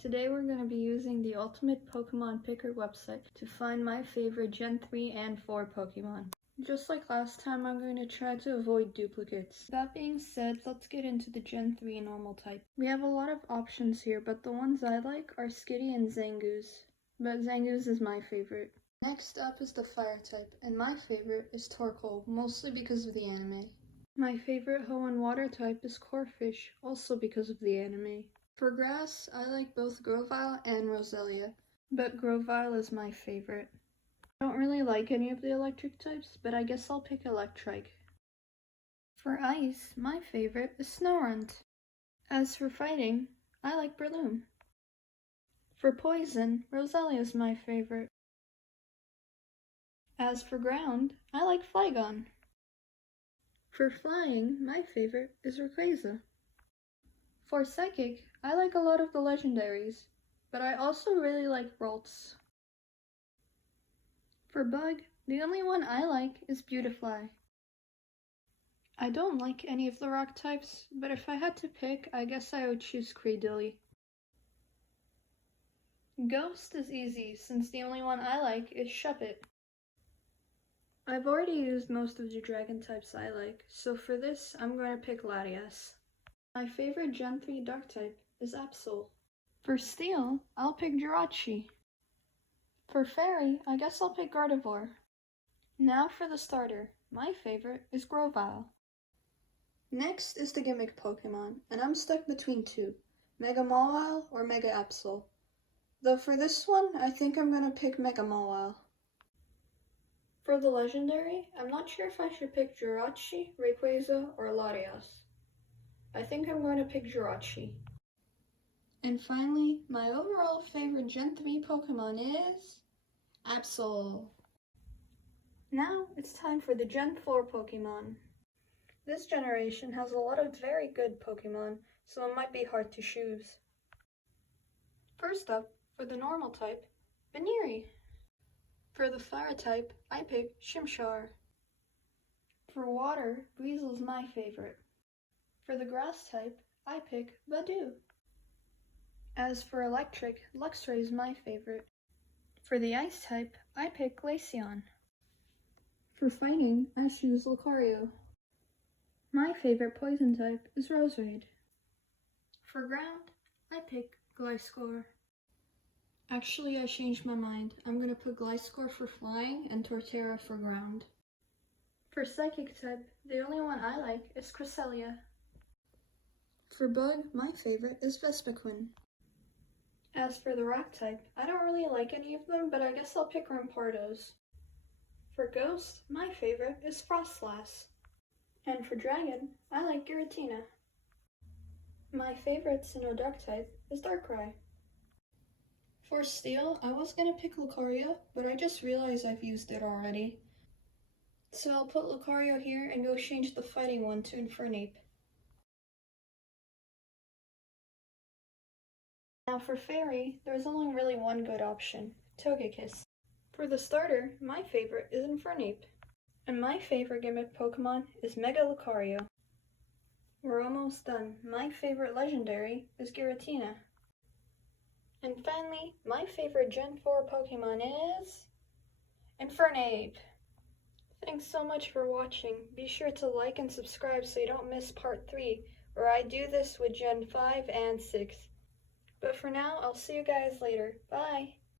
Today we're going to be using the Ultimate Pokemon Picker website to find my favorite Gen 3 and 4 Pokemon. Just like last time, I'm going to try to avoid duplicates. That being said, let's get into the Gen 3 normal type. We have a lot of options here, but the ones I like are Skitty and Zangoose. But Zangoose is my favorite. Next up is the fire type, and my favorite is Torkoal, mostly because of the anime. My favorite Ho and water type is Corphish, also because of the anime. For grass, I like both Grovyle and Roselia, but Grovyle is my favorite. I don't really like any of the electric types, but I guess I'll pick Electrike. For ice, my favorite is Snorunt. As for fighting, I like Breloom. For poison, Roselia is my favorite. As for ground, I like Flygon. For flying, my favorite is Rayquaza. For psychic, I like a lot of the legendaries, but I also really like Ralts. For bug, the only one I like is Beautifly. I don't like any of the rock types, but if I had to pick, I guess I would choose Cradily. Ghost is easy, since the only one I like is Shuppet. I've already used most of the dragon types I like, so for this, I'm going to pick Latias. My favorite Gen 3 dark type is Absol. For steel, I'll pick Jirachi. For fairy, I guess I'll pick Gardevoir. Now for the starter, my favorite is Grovyle. Next is the gimmick Pokemon, and I'm stuck between two, Mega Mawile or Mega Absol. Though for this one, I think I'm going to pick Mega Mawile. For the legendary, I'm not sure if I should pick Jirachi, Rayquaza, or Latias. I think I'm going to pick Jirachi. And finally, my overall favorite Gen 3 Pokemon is Absol. Now it's time for the Gen 4 Pokemon. This generation has a lot of very good Pokemon, so it might be hard to choose. First up, for the normal type, Baniri. For the fire type, I pick Shimshar. For water, Weasel's my favorite. For the grass type, I pick Badoo. As for electric, Luxray is my favorite. For the ice type, I pick Glaceon. For fighting, I choose Lucario. My favorite poison type is Roserade. For ground, I pick Gliscor. Actually, I changed my mind. I'm going to put Gliscor for flying and Torterra for ground. For psychic type, the only one I like is Cresselia. For bug, my favorite is Vespiquen. As for the rock type, I don't really like any of them, but I guess I'll pick Rampardos. For ghost, my favorite is Frostlass. And for dragon, I like Giratina. My favorite Sinnoh-Dark type is Darkrai. For steel, I was going to pick Lucario, but I just realized I've used it already. So I'll put Lucario here and go change the fighting one to Infernape. Now for fairy, there's only really one good option, Togekiss. For the starter, my favorite is Infernape. And my favorite gimmick Pokemon is Mega Lucario. We're almost done. My favorite legendary is Giratina. And finally, my favorite Gen 4 Pokemon is Infernape. Thanks so much for watching. Be sure to like and subscribe so you don't miss part 3, where I do this with Gen 5 and 6. But for now, I'll see you guys later. Bye!